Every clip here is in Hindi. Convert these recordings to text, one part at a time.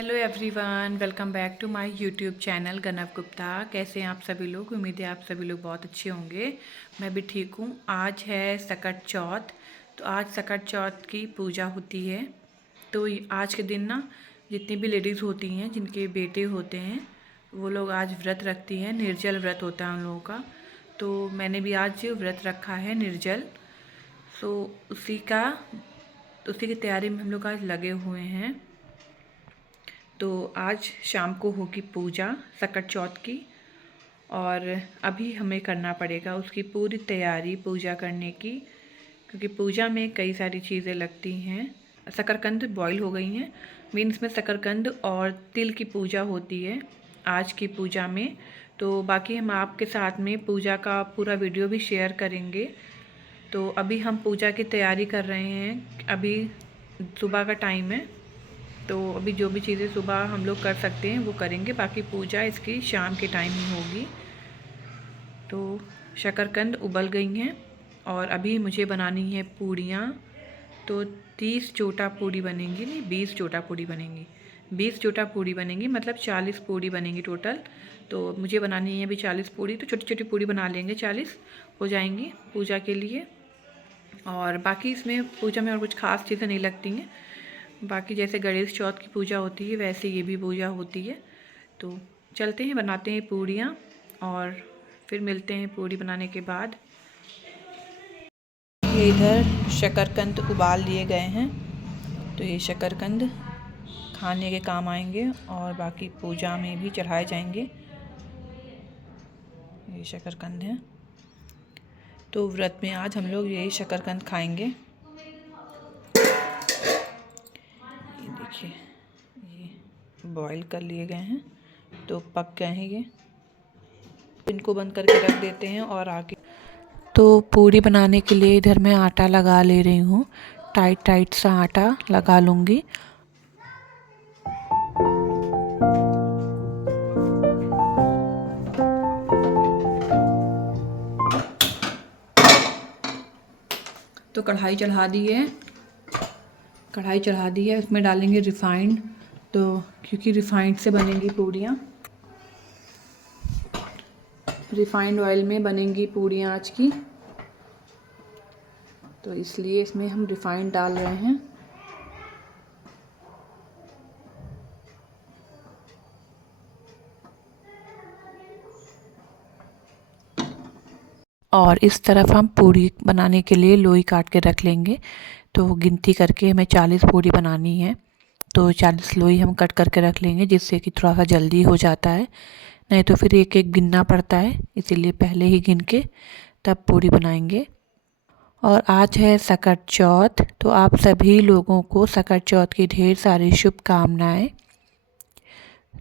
Hello everyone, welcome back to my YouTube channel Ganav Gupta. कैसे हैं आप सभी लोग? उम्मीद है आप सभी लोग बहुत अच्छे होंगे। मैं भी ठीक हूँ। आज है सकट चौथ। तो आज सकट चौथ की पूजा होती है। तो आज के दिन ना जितनी भी लेडीज़ होती हैं जिनके बेटे होते हैं वो लोग आज व्रत रखती हैं। निर्जल व्रत होता है उन लोगों का। तो मैंने भी आज व्रत रखा है निर्जल। सो उसी की तैयारी में हम लोग आज लगे हुए हैं। तो आज शाम को होगी पूजा सकट चौथ की, और अभी हमें करना पड़ेगा उसकी पूरी तैयारी पूजा करने की, क्योंकि पूजा में कई सारी चीज़ें लगती हैं। शकरकंद बॉईल हो गई हैं, मीन्स में शकरकंद और तिल की पूजा होती है आज की पूजा में। तो बाकी हम आपके साथ में पूजा का पूरा वीडियो भी शेयर करेंगे। तो अभी हम पूजा की तैयारी कर रहे हैं। अभी सुबह का टाइम है, तो अभी जो भी चीज़ें सुबह हम लोग कर सकते हैं वो करेंगे। बाकी पूजा इसकी शाम के टाइम ही होगी। तो शकरकंद उबल गई हैं और अभी मुझे बनानी है पूड़ियाँ। तो 30 चोटा पूड़ी बनेंगी, नहीं 20 चोटा पूड़ी बनेंगी। 20 चोटा पूड़ी बनेंगी, मतलब 40 पूड़ी बनेंगी टोटल। तो मुझे बनानी है अभी 40 पूड़ी। तो छोटी छोटी पूड़ी बना लेंगे, 40 हो जाएंगी पूजा के लिए। और बाकी इसमें पूजा में और कुछ ख़ास चीज़ें नहीं लगती हैं। बाकी जैसे गणेश चौथ की पूजा होती है वैसे ये भी पूजा होती है। तो चलते हैं, बनाते हैं पूड़ियाँ और फिर मिलते हैं पूड़ी बनाने के बाद। ये इधर शकरकंद उबाल लिए गए हैं, तो ये शकरकंद खाने के काम आएंगे और बाकी पूजा में भी चढ़ाए जाएंगे। ये शकरकंद है, तो व्रत में आज हम लोग यही शकरकंद खाएंगे। ये देखिए, ये बॉईल कर लिए गए हैं, तो पक गए हैं ये। इनको बंद करके रख देते हैं और आगे तो पूड़ी बनाने के लिए इधर मैं आटा लगा ले रही हूँ। टाइट टाइट सा आटा लगा लूँगी। तो कढ़ाई चढ़ा दी है, उसमें डालेंगे रिफाइंड। तो क्योंकि रिफाइंड से बनेंगी पूड़ियाँ, रिफाइंड ऑयल में बनेंगी पूड़ियाँ आज की, तो इसलिए इसमें हम रिफाइंड डाल रहे हैं। और इस तरफ हम पूड़ी बनाने के लिए लोई काट के रख लेंगे। तो गिनती करके हमें 40 पूड़ी बनानी है, तो 40 लोई हम कट करके रख लेंगे, जिससे कि थोड़ा सा जल्दी हो जाता है। नहीं तो फिर एक एक गिनना पड़ता है, इसीलिए पहले ही गिन के तब पूड़ी बनाएंगे। और आज है सकट चौथ, तो आप सभी लोगों को सकट चौथ की ढेर सारी शुभकामनाएं।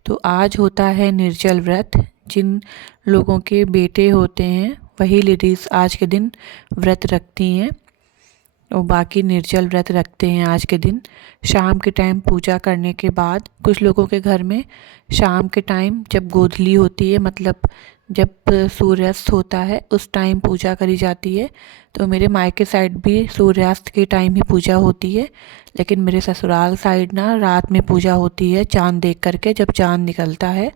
तो आज होता है निर्जल व्रत। जिन लोगों के बेटे होते हैं वही लेडीज़ आज के दिन व्रत रखती हैं, और बाकी निर्जल व्रत रखते हैं आज के दिन। शाम के टाइम पूजा करने के बाद कुछ लोगों के घर में शाम के टाइम जब गोधूली होती है, मतलब जब सूर्यास्त होता है, उस टाइम पूजा करी जाती है। तो मेरे मायके साइड भी सूर्यास्त के टाइम ही पूजा होती है, लेकिन मेरे ससुराल साइड ना रात में पूजा होती है। चाँद देख करके, जब चाँद निकलता है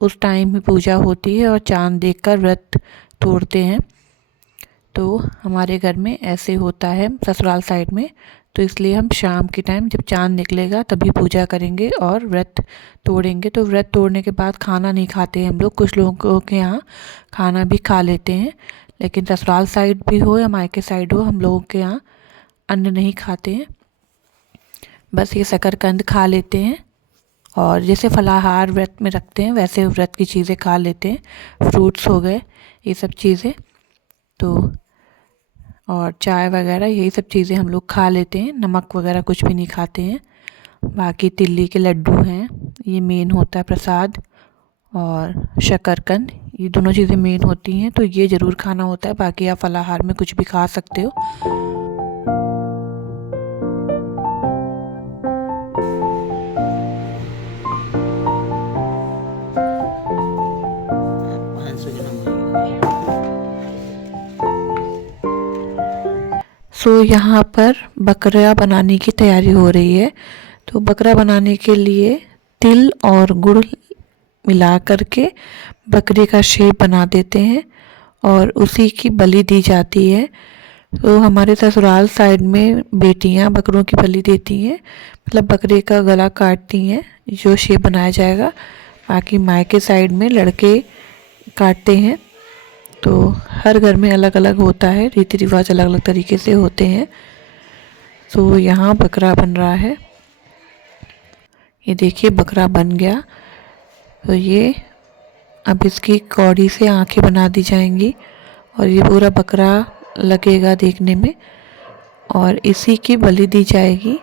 उस टाइम ही पूजा होती है और चाँद देखकर व्रत तोड़ते हैं। तो हमारे घर में ऐसे होता है ससुराल साइड में। तो इसलिए हम शाम के टाइम जब चाँद निकलेगा तभी पूजा करेंगे और व्रत तोड़ेंगे। तो व्रत तोड़ने के बाद खाना नहीं खाते हम लोग। कुछ लोगों के यहाँ खाना भी खा लेते हैं, लेकिन ससुराल साइड भी हो या मायके साइड हो, हम लोगों के यहाँ अन्न नहीं खाते हैं। बस ये शकरकंद खा लेते हैं, और जैसे फलाहार व्रत में रखते हैं वैसे व्रत की चीज़ें खा लेते हैं। फ्रूट्स हो गए, ये सब चीज़ें, तो और चाय वगैरह यही सब चीज़ें हम लोग खा लेते हैं। नमक वगैरह कुछ भी नहीं खाते हैं। बाकी तिल्ली के लड्डू हैं, ये मेन होता है प्रसाद, और शकरकंद, ये दोनों चीज़ें मेन होती हैं, तो ये ज़रूर खाना होता है। बाकी आप फलाहार में कुछ भी खा सकते हो। सो यहाँ पर बकरा बनाने की तैयारी हो रही है। तो बकरा बनाने के लिए तिल और गुड़ मिला करके बकरे का शेप बना देते हैं और उसी की बलि दी जाती है। तो हमारे ससुराल साइड में बेटियां बकरों की बलि देती हैं, मतलब बकरे का गला काटती हैं जो शेप बनाया जाएगा। बाकी मायके साइड में लड़के काटते हैं। तो हर घर में अलग अलग होता है, रीति रिवाज अलग अलग तरीके से होते हैं। तो यहाँ बकरा बन रहा है, ये देखिए बकरा बन गया। तो ये अब इसकी कौड़ी से आंखें बना दी जाएंगी और ये पूरा बकरा लगेगा देखने में और इसी की बलि दी जाएगी।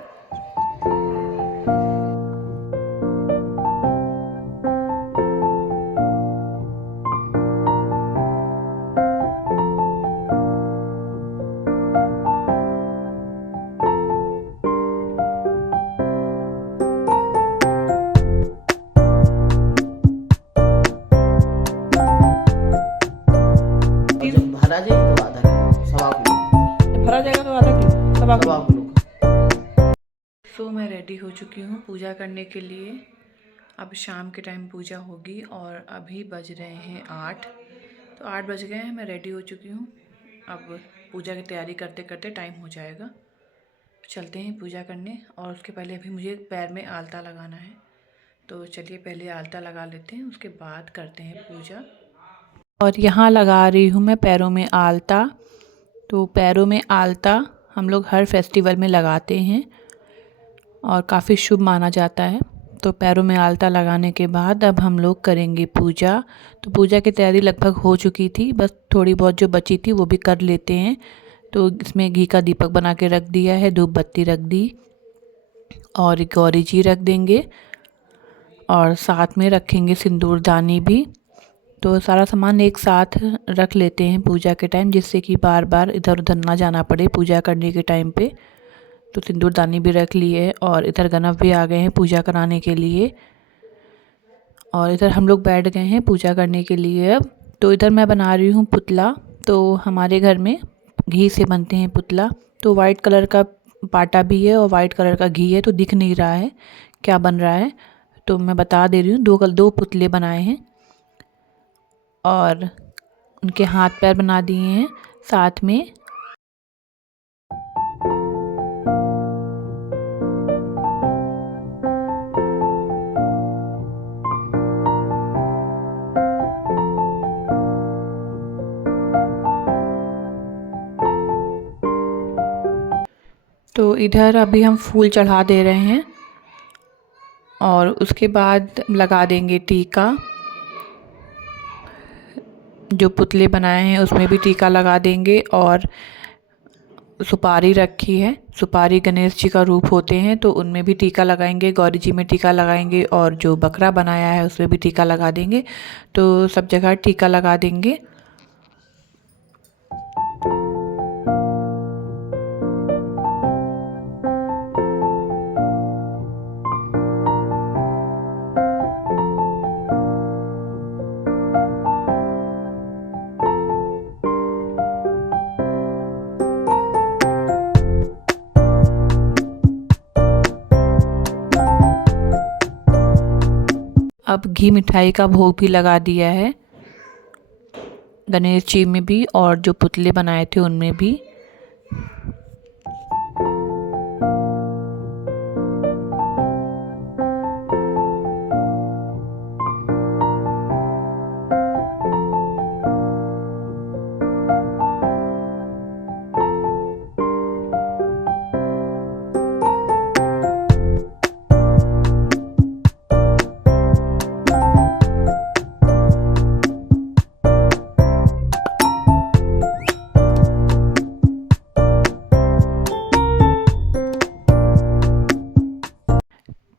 भरा जाए तो आधा किलो, सवा किलो भरा जाएगा तो आधा किलो, सवा सवा किलो। सो मैं रेडी हो चुकी हूँ पूजा करने के लिए। अब शाम के टाइम पूजा होगी और अभी बज रहे हैं 8। तो 8 बज गए हैं, मैं रेडी हो चुकी हूँ। अब पूजा की तैयारी करते करते टाइम हो जाएगा। चलते हैं पूजा करने और उसके पहले अभी मुझे पैर में आलता लगाना है। तो चलिए पहले आलता लगा लेते हैं, उसके बाद करते हैं पूजा। और यहाँ लगा रही हूँ मैं पैरों में आलता। तो पैरों में आलता हम लोग हर फेस्टिवल में लगाते हैं और काफ़ी शुभ माना जाता है। तो पैरों में आलता लगाने के बाद अब हम लोग करेंगे पूजा। तो पूजा की तैयारी लगभग हो चुकी थी, बस थोड़ी बहुत जो बची थी वो भी कर लेते हैं। तो इसमें घी का दीपक बना के रख दिया है, धूप बत्ती रख दी और गौरी जी रख देंगे और साथ में रखेंगे सिंदूरदानी भी। तो सारा सामान एक साथ रख लेते हैं पूजा के टाइम, जिससे कि बार बार इधर उधर ना जाना पड़े पूजा करने के टाइम पे। तो सिंदूरदानी भी रख लिए है और इधर गणप भी आ गए हैं पूजा कराने के लिए और इधर हम लोग बैठ गए हैं पूजा करने के लिए। अब तो इधर मैं बना रही हूँ पुतला। तो हमारे घर में घी से बनते हैं पुतला। तो वाइट कलर का पाटा भी है और वाइट कलर का घी है, तो दिख नहीं रहा है क्या बन रहा है। तो मैं बता दे रही हूँ, दो पुतले बनाए हैं और उनके हाथ पैर बना दिए हैं साथ में। तो इधर अभी हम फूल चढ़ा दे रहे हैं और उसके बाद लगा देंगे टीका। जो पुतले बनाए हैं उसमें भी टीका लगा देंगे और सुपारी रखी है, सुपारी गणेश जी का रूप होते हैं तो उनमें भी टीका लगाएंगे, गौरी जी में टीका लगाएंगे और जो बकरा बनाया है उसमें भी टीका लगा देंगे। तो सब जगह टीका लगा देंगे। अब घी मिठाई का भोग भी लगा दिया है गणेश जी में भी और जो पुतले बनाए थे उनमें भी।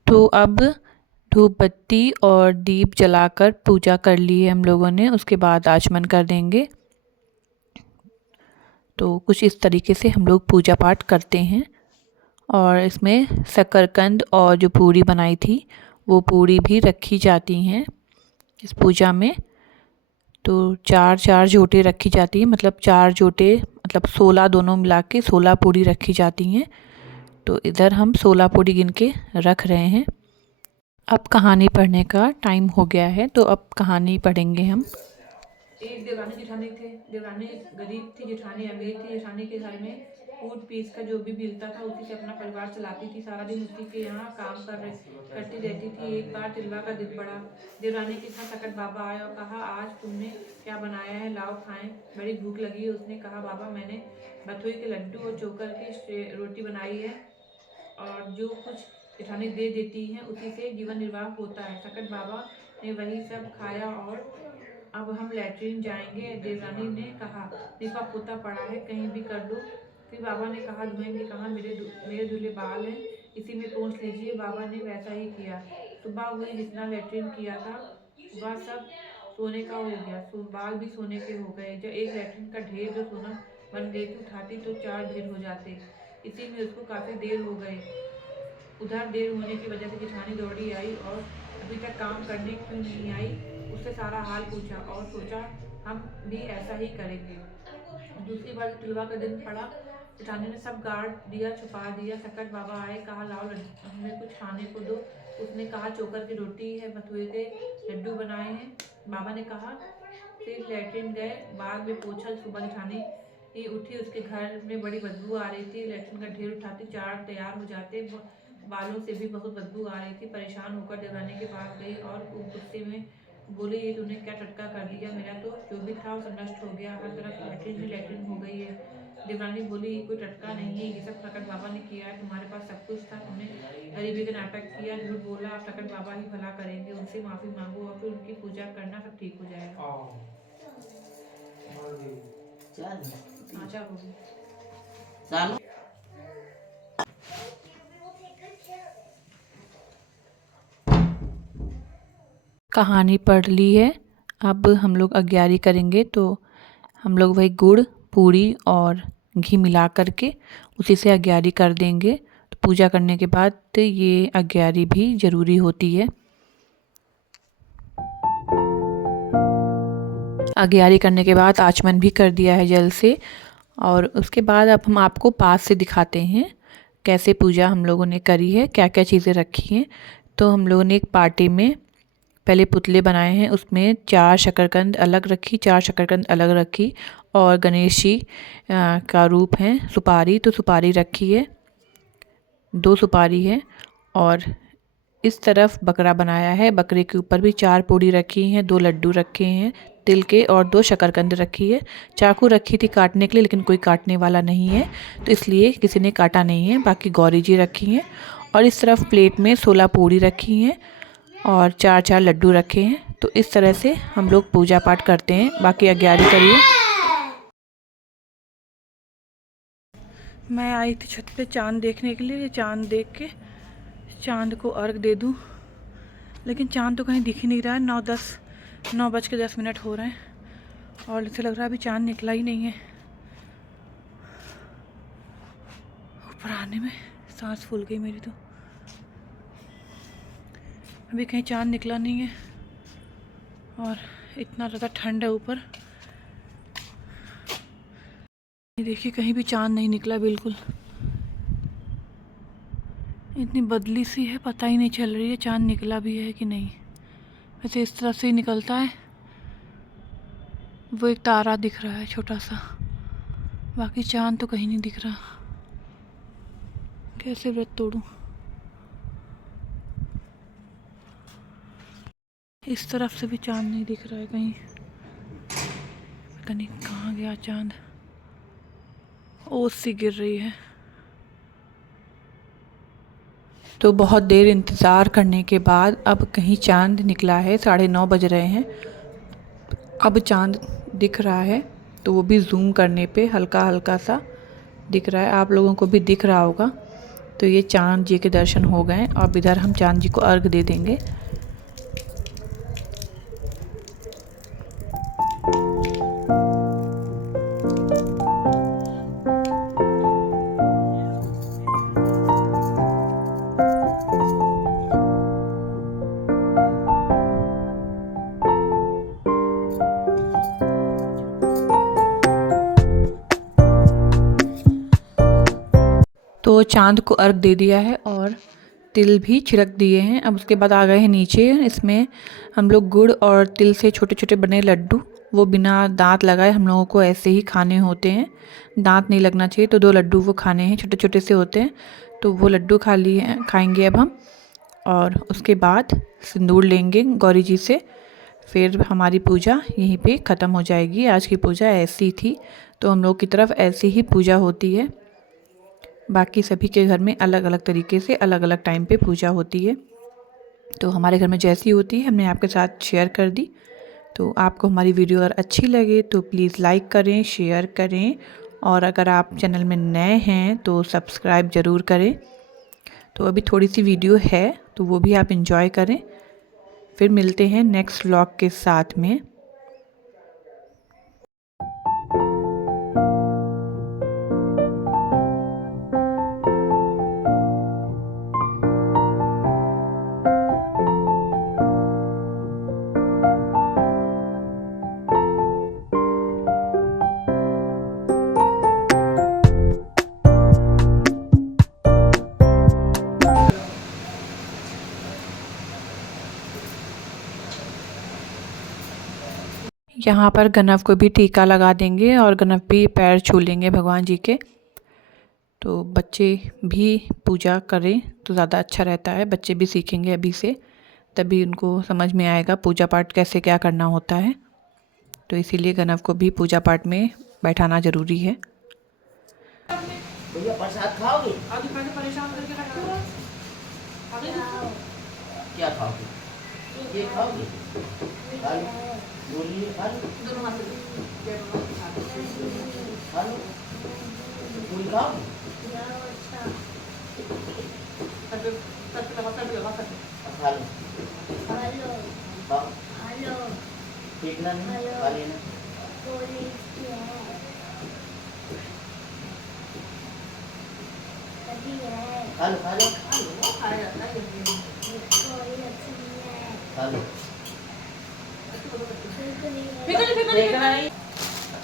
तो अब धूप बत्ती और दीप जलाकर पूजा कर ली है हम लोगों ने, उसके बाद आचमन कर देंगे। तो कुछ इस तरीके से हम लोग पूजा पाठ करते हैं। और इसमें शकरकंद और जो पूरी बनाई थी वो पूरी भी रखी जाती हैं इस पूजा में। तो चार चार जोटे रखी जाती हैं, मतलब 4 जोटे मतलब 16 दोनों मिला के 16 पूरी रखी जाती हैं। तो इधर हम 16 पूरी गिन के रख रहे हैं अब कहानी पढ़ने का टाइम हो गया है, तो अब कहानी पढ़ेंगे हम। एक देवरानी जेठानी थे। देवरानी गरीब थी, जेठानी अमीर थी। जेठानी के घर में कूट पीस का जो भी मिलता था उसी से अपना परिवार चलाती थी। सारा दिन उसी के यहाँ काम करती रहती थी। एक बार तिलवा का दिन पड़ा। देवरानी के घर सकट बाबा आए और कहा, आज तुमने क्या बनाया है, लाओ खाएं, बड़ी भूख लगी है। उसने कहा, बाबा मैंने बथुए के लड्डू और चोकर की रोटी बनाई है और जो कुछ जेठानी दे देती हैं उसी से जीवन निर्वाह होता है। सकट बाबा ने वही सब खाया और अब हम लैट्रिन जाएंगे। देवरानी ने कहा, लिपा पोता पड़ा है, कहीं भी कर लो। फिर बाबा ने कहा, धोएंगे कहाँ, मेरे धुले बाल हैं, इसी में पोंछ लीजिए। बाबा ने वैसा ही किया। सुबह हुई, जितना लैट्रिन किया था वह सब सोने का हो गया, बाल भी सोने के हो गए। जब एक लैट्रिन का ढेर जो सोना बन गई थी उठाती तो 4 ढेर हो जाते। इसी में उसको काफ़ी देर हो गई। उधर देर होने की वजह से जेठानी दौड़ी आई और अभी तक काम करने क्यों नहीं आई, उससे सारा हाल पूछा और सोचा हम भी ऐसा ही करेंगे। दूसरी बार तिलवा का दिन पड़ा। जेठानी ने सब गाड़ दिया, छुपा दिया। सकट बाबा आए, कहा, लाओ हमें कुछ खाने को दो। उसने कहा, चोकर की रोटी है, बथुए के लड्डू बनाए हैं। बाबा ने कहा। फिर लैट्रिन गए, बाद में पोछा। सुबह जेठानी उठी, उसके घर में बड़ी बदबू आ रही थी। लैट्रिन का ढेर उठाती, 4 तैयार हो जाते, बालों से भी बहुत बदबू आ रही थी। परेशान होकर देवरानी के पास गई और गुस्से में बोली, ये तूने क्या टटका कर दिया, मेरा तो जो भी था वो सब नष्ट हो गया, हर तरफ लैट्रिन ही लैट्रिन हो गई है। देवरानी बोली, ये कोई टटका नहीं है, ये सब सकट बाबा ने किया है। तुम्हारे पास सब कुछ था, तुमने गरीबी का नाटक किया, झूठ बोला। अब सकट बाबा ही भला करेंगे, उनसे माफ़ी मांगो और फिर उनकी पूजा करना, सब ठीक हो जाएगा। आचा होगी सालों कहानी पढ़ ली है। अब हम लोग अग्यारी करेंगे, तो हम लोग वही गुड़, पूरी और घी मिला करके उसी से अग्यारी कर देंगे। तो पूजा करने के बाद ये अग्यारी भी ज़रूरी होती है। अग्यारी करने के बाद आचमन भी कर दिया है जल से, और उसके बाद अब हम आपको पास से दिखाते हैं कैसे पूजा हम लोगों ने करी है, क्या क्या चीज़ें रखी हैं। तो हम लोगों ने एक पार्टी में पहले पुतले बनाए हैं, उसमें 4 शकरकंद अलग रखी, 4 शकरकंद अलग रखी, और गणेश जी का रूप है। सुपारी, तो सुपारी रखी है, 2 सुपारी है। और इस तरफ बकरा बनाया है, बकरे के ऊपर भी 4 पूड़ी रखी हैं, 2 लड्डू रखे हैं तिल के और 2 शकरकंद रखी है। चाकू रखी थी काटने के लिए, लेकिन कोई काटने वाला नहीं है तो इसलिए किसी ने काटा नहीं है। बाकी गौरी जी रखी हैं, और इस तरफ प्लेट में 16 पूड़ी रखी हैं और 4-4 लड्डू रखे हैं। तो इस तरह से हम लोग पूजा पाठ करते हैं। बाकी अग्यारी करिए। मैं आई थी छत पे चांद देखने के लिए, चांद देख के चांद को अर्घ दे दूं, लेकिन चांद तो कहीं दिख ही नहीं रहा है। 9:10 हो रहे हैं और ऐसे लग रहा है अभी चांद निकला ही नहीं है। ऊपर आने में सांस फूल गई मेरी, तो अभी कहीं चांद निकला नहीं है और इतना ज़्यादा ठंड है ऊपर। देखिए कहीं भी चांद नहीं निकला, बिल्कुल इतनी बदली सी है, पता ही नहीं चल रही है चांद निकला भी है कि नहीं। वैसे इस तरह से ही निकलता है, वो एक तारा दिख रहा है छोटा सा, बाकी चांद तो कहीं नहीं दिख रहा। कैसे व्रत तोड़ूं? इस तरफ से भी चांद नहीं दिख रहा है कहीं, पता नहीं कहाँ गया चांद। ओस सी गिर रही है। तो बहुत देर इंतज़ार करने के बाद अब कहीं चांद निकला है। 9:30 बज रहे हैं, अब चांद दिख रहा है, तो वो भी जूम करने पे हल्का हल्का सा दिख रहा है। आप लोगों को भी दिख रहा होगा। तो ये चांद जी के दर्शन हो गए। अब इधर हम चांद जी को अर्घ दे देंगे। तो चांद को अर्घ दे दिया है और तिल भी छिड़क दिए हैं। अब उसके बाद आ गए हैं नीचे। इसमें हम लोग गुड़ और तिल से छोटे छोटे बने लड्डू, वो बिना दांत लगाए हम लोगों को ऐसे ही खाने होते हैं, दांत नहीं लगना चाहिए। तो 2 लड्डू वो खाने हैं, छोटे छोटे से होते हैं। तो वो लड्डू खाएंगे अब हम। और उसके बाद सिंदूर लेंगे गौरी जी से। फिर हमारी पूजा यहीं पे ख़त्म हो जाएगी। आज की पूजा ऐसी थी, तो हम लोग की तरफ ऐसी ही पूजा होती है। बाकी सभी के घर में अलग अलग तरीके से अलग अलग टाइम पे पूजा होती है। तो हमारे घर में जैसी होती है हमने आपके साथ शेयर कर दी। तो आपको हमारी वीडियो अगर अच्छी लगे तो प्लीज़ लाइक करें, शेयर करें, और अगर आप चैनल में नए हैं तो सब्सक्राइब ज़रूर करें। तो अभी थोड़ी सी वीडियो है तो वो भी आप एंजॉय करें। फिर मिलते हैं नेक्स्ट व्लॉग के साथ में। यहाँ पर गणव को भी टीका लगा देंगे और गणव भी पैर छू लेंगे भगवान जी के। तो बच्चे भी पूजा करें तो ज़्यादा अच्छा रहता है, बच्चे भी सीखेंगे अभी से, तभी उनको समझ में आएगा पूजा पाठ कैसे क्या करना होता है। तो इसीलिए गणव को भी पूजा पाठ में बैठाना ज़रूरी है। भैया प्रसाद खाओगे? आगे पहले परेशान करके रखा हुआ है। आगे देखो। क्या खाओगे? ये खाओगे? खा लो, बोलिए खा लो, दोनों हाथ से जय भगवान के साथ खा लो। फूल खाओगे? सर पे लगा सर पे। खा लो, खाओ, फेंकना नहीं, खा लेना। खा लो, खा लो, वो खाया जाता है जल्दी। खा लो। फेंकना नहीं।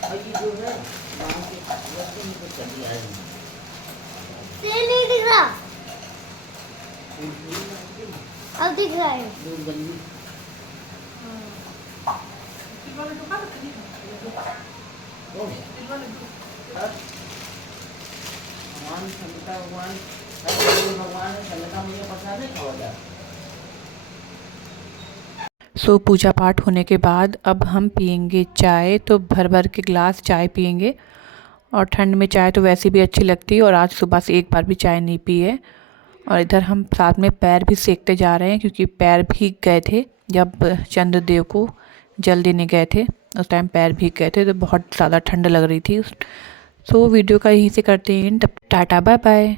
और ये जो है गाँव के रास्ते में तो चली आ रही नहीं दिख रहा, है। अब दिख रहा है। दूध गंदी। दिल वाले तो खा सकते हैं। कौन? दिल वाले तो। भगवान संगीता भगवान, हर भगवान है, संगीता मुझे प्रसाद नहीं खावा जाता। सो पूजा पाठ होने के बाद अब हम पियेंगे चाय। तो भर भर के गिलास चाय पियेंगे, और ठंड में चाय तो वैसे भी अच्छी लगती है, और आज सुबह से एक बार भी चाय नहीं पी है। और इधर हम साथ में पैर भी सेकते जा रहे हैं, क्योंकि पैर भीग गए थे जब चंद्रदेव को जल देने गए थे, उस टाइम पैर भीग गए थे, तो बहुत ज़्यादा ठंड लग रही थी। सो वीडियो का यहीं से करते हैं, तब टाटा बाय बाय।